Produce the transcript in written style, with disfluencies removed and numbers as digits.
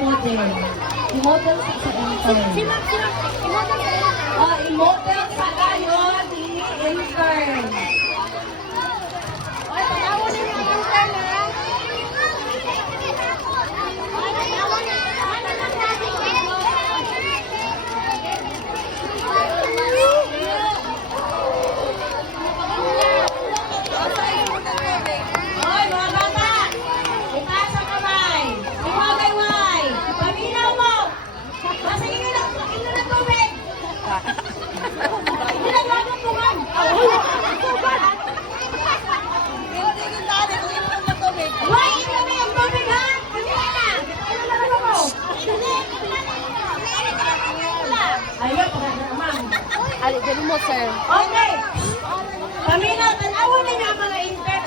model. I-model sa intern. I-model sa kayo si intern. Ay, panawon niyo yung intern, ha? Hoy, mga bata! Itaas ang kamay! Iwagayway! Paminaw mo! Masagin nyo ng tubig! Hindi na gawag ng tugan! Why, kami ang tubig, ha? Kasi na! Ano na naman mo? Ayaw, pagkakaman. Ali, ganun mo, sir. Okay! Paminaw, tanawin ninyo ang mga intern